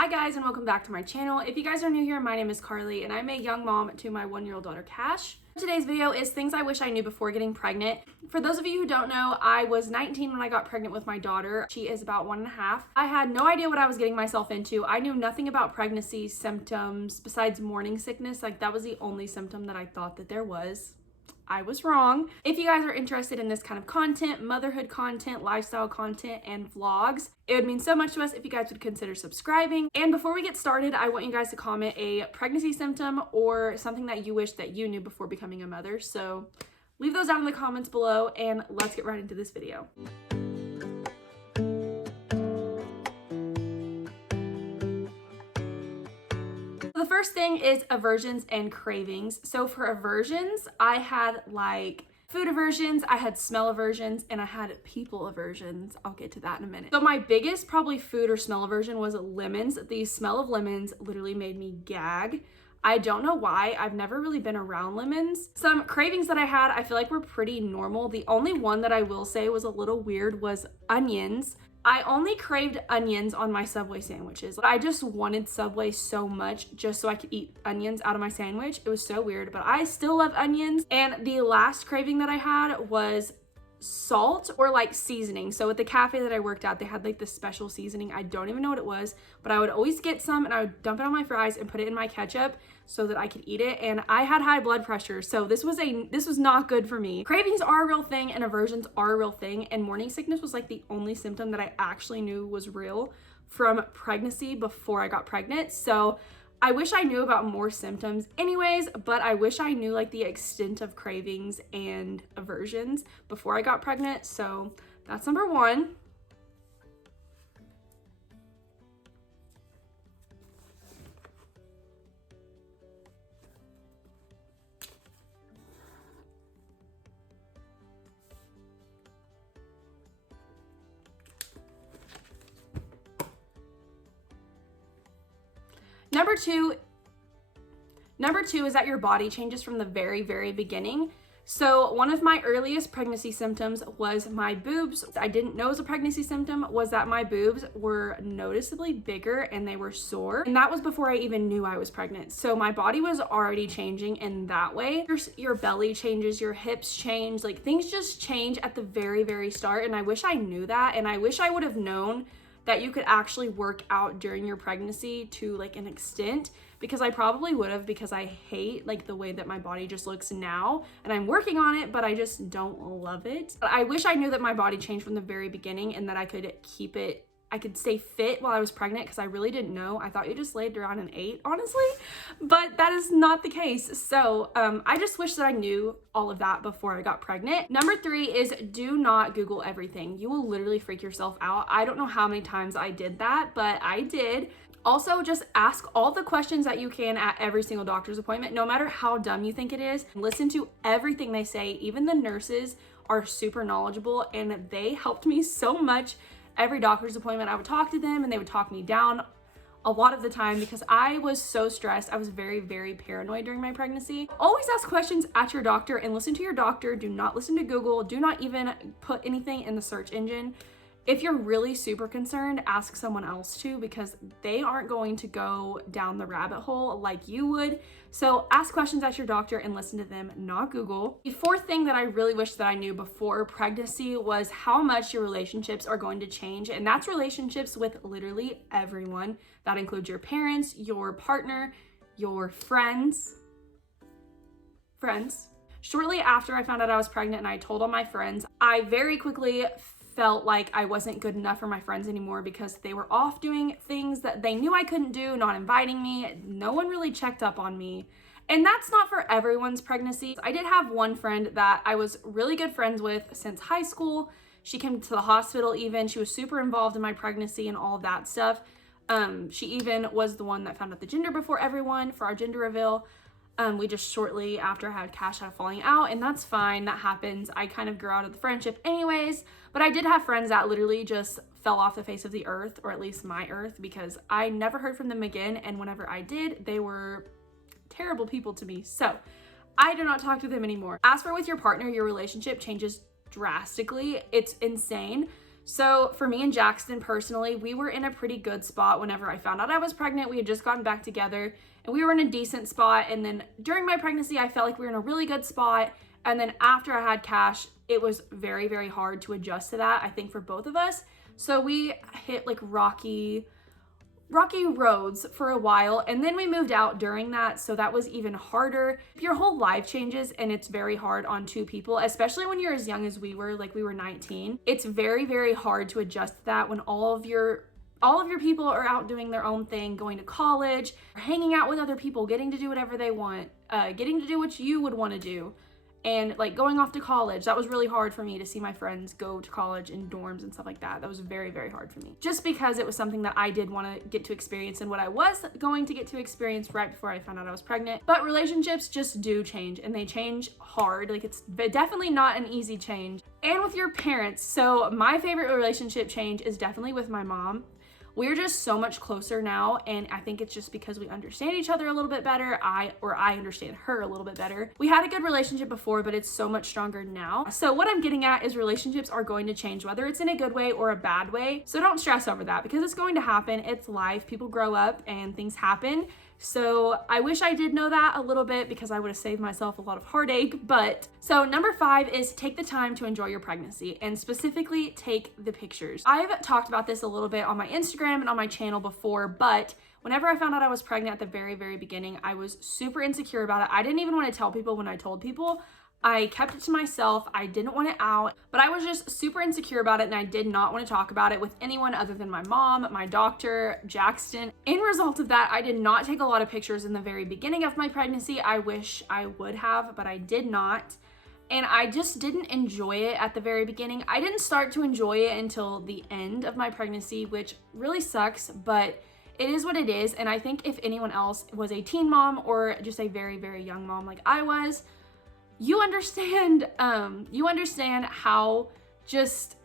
Hi guys, and welcome back to my channel. If you guys are new here, my name is Karlee and I'm a young mom to my 1-year-old daughter Kash. Today's video is things I wish I knew before getting pregnant. For those of you who don't know, I was 19 when I got pregnant with my daughter. She is about 1.5. I had no idea what I was getting myself into. I knew nothing about pregnancy symptoms besides morning sickness. Like, that was the only symptom that I thought that there was. I was wrong. If you guys are interested in this kind of content, motherhood content, lifestyle content, and vlogs, it would mean so much to us if you guys would consider subscribing. And before we get started, I want you guys to comment a pregnancy symptom or something that you wish that you knew before becoming a mother. So leave those down in the comments below and let's get right into this video. The first thing is aversions and cravings. So for aversions, I had like food aversions, I had smell aversions, and I had people aversions. I'll get to that in a minute. So my biggest probably food or smell aversion was lemons. The smell of lemons literally made me gag. I don't know why. I've never really been around lemons. Some cravings that I had, I feel like were pretty normal. The only one that I will say was a little weird was onions. I only craved onions on my Subway sandwiches. I just wanted Subway so much just so I could eat onions out of my sandwich. It was so weird, but I still love onions. And the last craving that I had was salt or like seasoning. So at the cafe that I worked at, they had like this special seasoning. I don't even know what it was, but I would always get some and I would dump it on my fries and put it in my ketchup so that I could eat it. And I had high blood pressure, so this was not good for me. Cravings are a real thing and aversions are a real thing, and morning sickness was like the only symptom that I actually knew was real from pregnancy before I got pregnant. So I wish I knew about more symptoms anyways, but I wish I knew like the extent of cravings and aversions before I got pregnant. So that's number one. Number two is that your body changes from the very, very beginning. So one of my earliest pregnancy symptoms was my boobs. I didn't know it was a pregnancy symptom, was that my boobs were noticeably bigger and they were sore. And that was before I even knew I was pregnant. So my body was already changing in that way. Your belly changes, your hips change, like things just change at the very, very start. And I wish I knew that. And I wish I would have known that you could actually work out during your pregnancy to like an extent, because I probably would have, because I hate like the way that my body just looks now, and I'm working on it, but I just don't love it. But I wish I knew that my body changed from the very beginning and that I could keep it, I could stay fit while I was pregnant, because I really didn't know. I thought you just laid around and ate, honestly, but that is not the case. So I just wish that I knew all of that before I got pregnant. Number three is do not Google everything. You will literally freak yourself out. I don't know how many times I did that, but I did. Also, just ask all the questions that you can at every single doctor's appointment, no matter how dumb you think it is. Listen to everything they say. Even the nurses are super knowledgeable and they helped me so much. Every doctor's appointment, I would talk to them and they would talk me down a lot of the time because I was so stressed. I was very, very paranoid during my pregnancy. Always ask questions at your doctor and listen to your doctor. Do not listen to Google. Do not even put anything in the search engine. If you're really super concerned, ask someone else too, because they aren't going to go down the rabbit hole like you would. So ask questions at your doctor and listen to them, not Google. The fourth thing that I really wish that I knew before pregnancy was how much your relationships are going to change. And that's relationships with literally everyone. That includes your parents, your partner, your friends. Shortly after I found out I was pregnant and I told all my friends, I very quickly felt like I wasn't good enough for my friends anymore because they were off doing things that they knew I couldn't do, not inviting me. No one really checked up on me. And that's not for everyone's pregnancy. I did have one friend that I was really good friends with since high school. She came to the hospital even. She was super involved in my pregnancy and all of that stuff. She even was the one that found out the gender before everyone for our gender reveal. We just shortly after I had Kash had a falling out, and that's fine, that happens. I kind of grew out of the friendship anyways, but I did have friends that literally just fell off the face of the earth, or at least my earth, because I never heard from them again, and whenever I did, they were terrible people to me. So I do not talk to them anymore. As for with your partner, your relationship changes drastically. It's insane. So for me and Jackson personally, we were in a pretty good spot whenever I found out I was pregnant. We had just gotten back together and we were in a decent spot. And then during my pregnancy, I felt like we were in a really good spot. And then after I had Kash, it was very, very hard to adjust to that, I think, for both of us. So we hit like rocky roads for a while, and then we moved out during that, so that was even harder. Your whole life changes and it's very hard on two people, especially when you're as young as we were, like we were 19. It's very, very hard to adjust to that when all of your people are out doing their own thing, going to college, hanging out with other people, getting to do whatever they want, getting to do what you would want to do. And like going off to college, that was really hard for me to see my friends go to college in dorms and stuff like that. That was very, very hard for me. Just because it was something that I did want to get to experience and what I was going to get to experience right before I found out I was pregnant. But relationships just do change, and they change hard. Like, it's definitely not an easy change. And with your parents. So my favorite relationship change is definitely with my mom. We're just so much closer now, and I think it's just because we understand each other a little bit better. I understand her a little bit better. We had a good relationship before, but it's so much stronger now. So what I'm getting at is relationships are going to change, whether it's in a good way or a bad way. So don't stress over that, because it's going to happen. It's life. People grow up and things happen. So I wish I did know that a little bit, because I would have saved myself a lot of heartache. But so number 5 is take the time to enjoy your pregnancy, and specifically take the pictures. I've talked about this a little bit on my Instagram and on my channel before, but whenever I found out I was pregnant at the very, very beginning, I was super insecure about it. I didn't even want to tell people when I told people. I kept it to myself. I didn't want it out, but I was just super insecure about it, and I did not want to talk about it with anyone other than my mom, my doctor, Jackson. In result of that, I did not take a lot of pictures in the very beginning of my pregnancy. I wish I would have, but I did not. And I just didn't enjoy it at the very beginning. I didn't start to enjoy it until the end of my pregnancy, which really sucks, but it is what it is. And I think if anyone else was a teen mom or just a very, very young mom like I was, you understand how just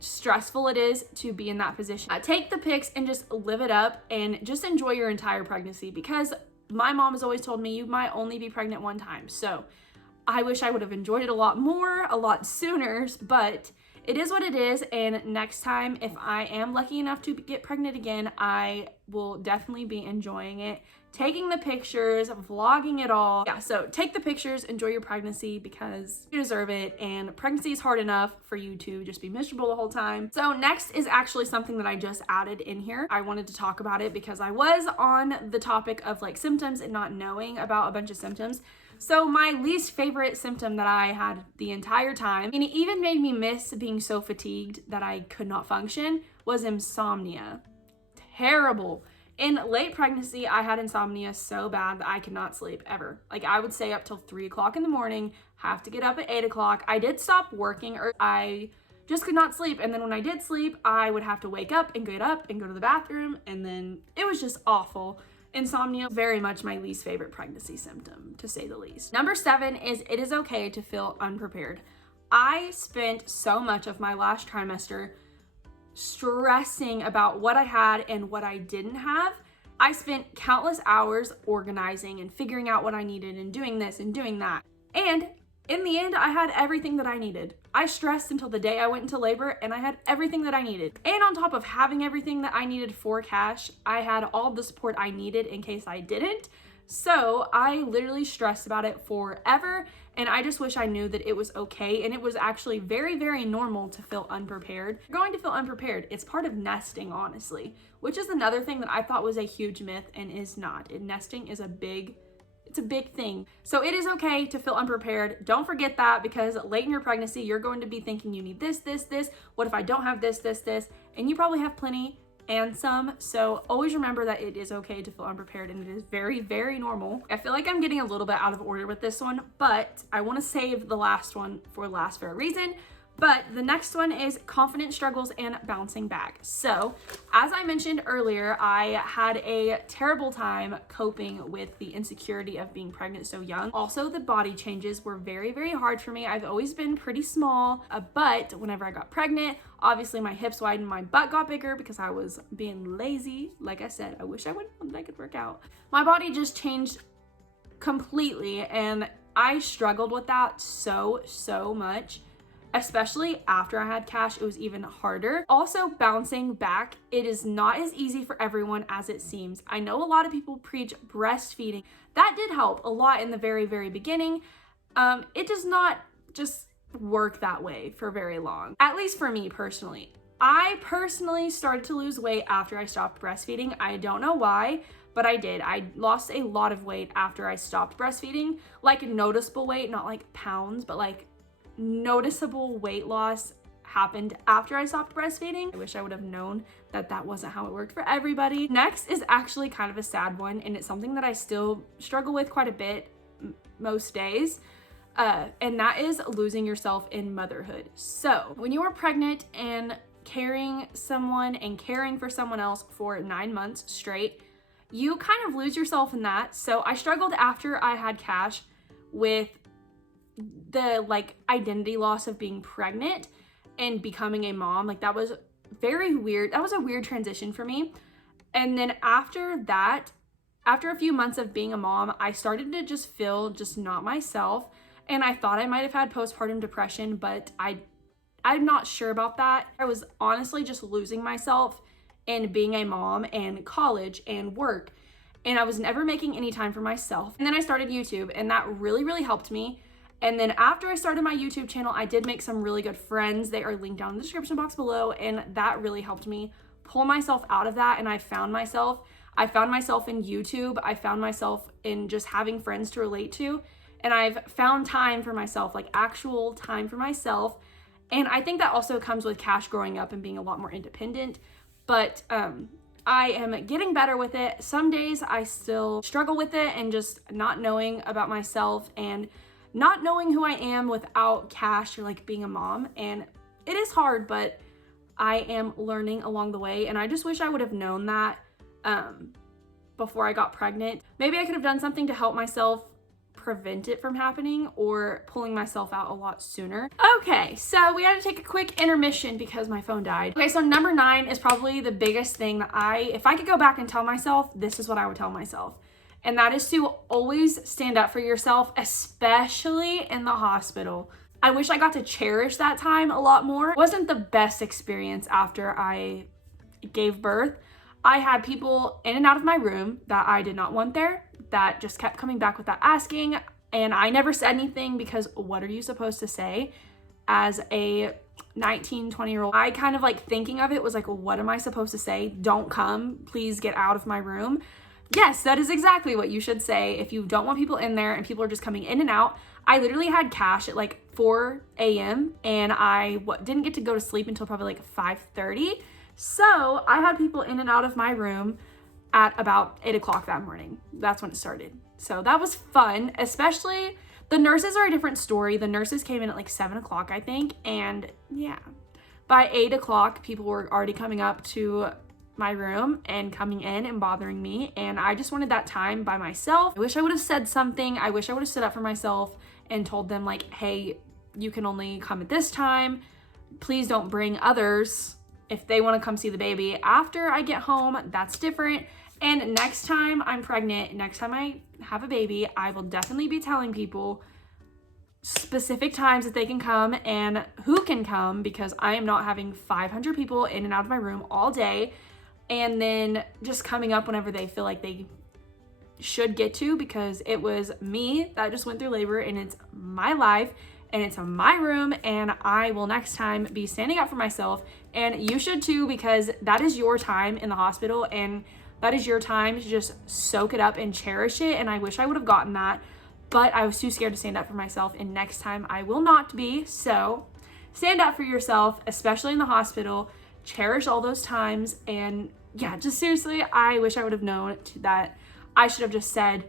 stressful it is to be in that position. Take the pics and just live it up and just enjoy your entire pregnancy, because my mom has always told me you might only be pregnant one time. So I wish I would have enjoyed it a lot more, a lot sooner, but it is what it is. And next time, if I am lucky enough to get pregnant again, I will definitely be enjoying it, taking the pictures, vlogging it all. Yeah, so take the pictures, enjoy your pregnancy, because you deserve it, and pregnancy is hard enough for you to just be miserable the whole time. So next is actually something that I just added in here. I wanted to talk about it because I was on the topic of like symptoms and not knowing about a bunch of symptoms. So my least favorite symptom that I had the entire time, and it even made me miss being so fatigued that I could not function, was insomnia. Terrible. In late pregnancy, I had insomnia so bad that I could not sleep ever. Like, I would stay up till 3 o'clock in the morning, have to get up at 8 o'clock. I did stop working, or I just could not sleep. And then when I did sleep, I would have to wake up and get up and go to the bathroom. And then it was just awful. Insomnia, very much my least favorite pregnancy symptom, to say the least. Number 7 is it is okay to feel unprepared. I spent so much of my last trimester stressing about what I had and what I didn't have. I spent countless hours organizing and figuring out what I needed and doing this and doing that. And in the end, I had everything that I needed. I stressed until the day I went into labor, and I had everything that I needed. And on top of having everything that I needed for Kash, I had all the support I needed in case I didn't. So I literally stressed about it forever, and I just wish I knew that it was okay. And it was actually very, very normal to feel unprepared. You're going to feel unprepared. It's part of nesting, honestly, which is another thing that I thought was a huge myth and is not. Nesting is it's a big thing. So it is okay to feel unprepared. Don't forget that, because late in your pregnancy, you're going to be thinking you need this, this, this. What if I don't have this, this, this? And you probably have plenty and some. So always remember that it is okay to feel unprepared, and it is very, very normal. I feel like I'm getting a little bit out of order with this one, but I want to save the last one for last for a reason. But the next one is confidence struggles and bouncing back. So as I mentioned earlier, I had a terrible time coping with the insecurity of being pregnant so young. Also, the body changes were very, very hard for me. I've always been pretty small, but whenever I got pregnant, obviously my hips widened, my butt got bigger because I was being lazy. Like I said, I wish I could work out. My body just changed completely, and I struggled with that so much. especially after I had Kash, it was even harder. Also, bouncing back, it is not as easy for everyone as it seems. I know a lot of people preach breastfeeding. That did help a lot in the very, very beginning. It does not just work that way for very long, at least for me personally. I personally started to lose weight after I stopped breastfeeding. I don't know why, but I did. I lost a lot of weight after I stopped breastfeeding, like noticeable weight, not like pounds, but like noticeable weight loss happened after I stopped breastfeeding. I wish I would have known that that wasn't how it worked for everybody. Next is actually kind of a sad one, and it's something that I still struggle with quite a bit most days. And that is losing yourself in motherhood. So when you are pregnant and carrying someone and caring for someone else for 9 months straight, you kind of lose yourself in that. So I struggled after I had Kash with the like identity loss of being pregnant and becoming a mom. Like that was very weird. That was a weird transition for me. And then after that, after a few months of being a mom, I started to just feel just not myself. And I thought I might have had postpartum depression, but I'm not sure about that. I was honestly just losing myself in being a mom and college and work. And I was never making any time for myself. And then I started YouTube, and that really, really helped me. And then after I started my YouTube channel, I did make some really good friends. They are linked down in the description box below. And that really helped me pull myself out of that. And I found myself in YouTube. I found myself in just having friends to relate to. And I've found time for myself, like actual time for myself. And I think that also comes with Kash growing up and being a lot more independent. But I am getting better with it. Some days I still struggle with it and just not knowing about myself and not knowing who I am without Kash or like being a mom. And it is hard, but I am learning along the way. And I just wish I would have known that before I got pregnant. Maybe I could have done something to help myself prevent it from happening or pulling myself out a lot sooner. Okay, so we had to take a quick intermission because my phone died. Okay, so number 9 is probably the biggest thing that if I could go back and tell myself, this is what I would tell myself. And that is to always stand up for yourself, especially in the hospital. I wish I got to cherish that time a lot more. It wasn't the best experience after I gave birth. I had people in and out of my room that I did not want there, that just kept coming back without asking. And I never said anything because what are you supposed to say as a 19, 20-year-old? I kind of like thinking of it was like, what am I supposed to say? Don't come, please get out of my room. Yes, that is exactly what you should say if you don't want people in there and people are just coming in and out. I literally had Kash at like 4 a.m. and I didn't get to go to sleep until probably like 5:30. So I had people in and out of my room at about 8 o'clock that morning. That's when it started. So that was fun, especially the nurses are a different story. The nurses came in at like 7 o'clock, I think. And yeah, by 8 o'clock, people were already coming up to my room and coming in and bothering me. And I just wanted that time by myself. I wish I would have said something. I wish I would have stood up for myself and told them like, hey, you can only come at this time. Please don't bring others. If they want to come see the baby after I get home, that's different. And next time I'm pregnant, next time I have a baby, I will definitely be telling people specific times that they can come and who can come, because I am not having 500 people in and out of my room all day and then just coming up whenever they feel like they should get to, because it was me that just went through labor and it's my life and it's my room, and I will next time be standing up for myself, and you should too, because that is your time in the hospital and that is your time to just soak it up and cherish it. And I wish I would have gotten that, but I was too scared to stand up for myself, and next time I will not be. So stand up for yourself, especially in the hospital. Cherish all those times. And yeah, just seriously, I wish I would have known that I should have just said,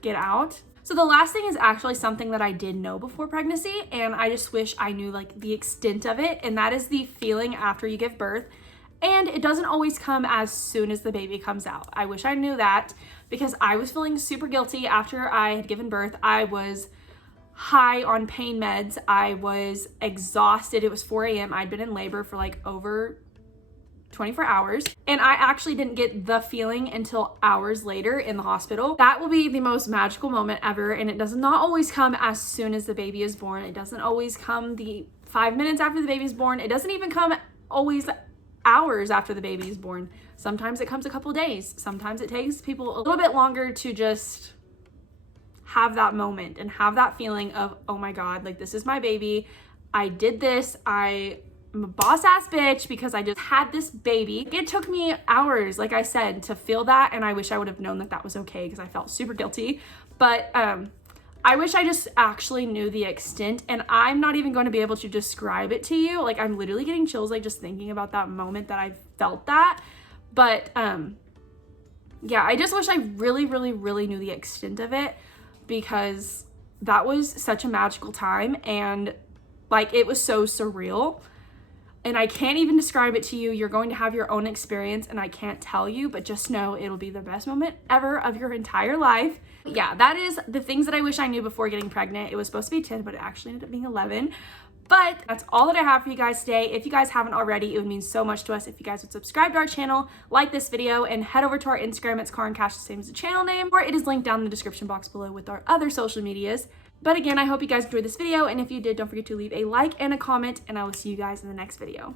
get out. So the last thing is actually something that I did know before pregnancy, and I just wish I knew like the extent of it, and that is the feeling after you give birth. And it doesn't always come as soon as the baby comes out. I wish I knew that, because I was feeling super guilty after I had given birth. I was high on pain meds. I was exhausted. It was 4 a.m. I'd been in labor for like over 24 hours. And I actually didn't get the feeling until hours later in the hospital. That will be the most magical moment ever. And it does not always come as soon as the baby is born. It doesn't always come the 5 minutes after the baby's born. It doesn't even come always hours after the baby is born. Sometimes it comes a couple days. Sometimes it takes people a little bit longer to just have that moment and have that feeling of, oh my God, like this is my baby. I did this. I'm a boss ass bitch because I just had this baby. It took me hours, like I said, to feel that. And I wish I would have known that that was okay because I felt super guilty. But I wish I just actually knew the extent, and I'm not even going to be able to describe it to you. Like I'm literally getting chills, like just thinking about that moment that I felt that. But yeah, I just wish I really, really, really knew the extent of it, because that was such a magical time, and like it was so surreal. And I can't even describe it to you. You're going to have your own experience and I can't tell you, but just know it'll be the best moment ever of your entire life. Yeah, that is the things that I wish I knew before getting pregnant. It was supposed to be 10, but it actually ended up being 11. But that's all that I have for you guys today. If you guys haven't already, it would mean so much to us if you guys would subscribe to our channel, like this video, and head over to our Instagram. It's Karlee and Kash, the same as the channel name, or it is linked down in the description box below with our other social medias. But again, I hope you guys enjoyed this video, and if you did, don't forget to leave a like and a comment, and I will see you guys in the next video.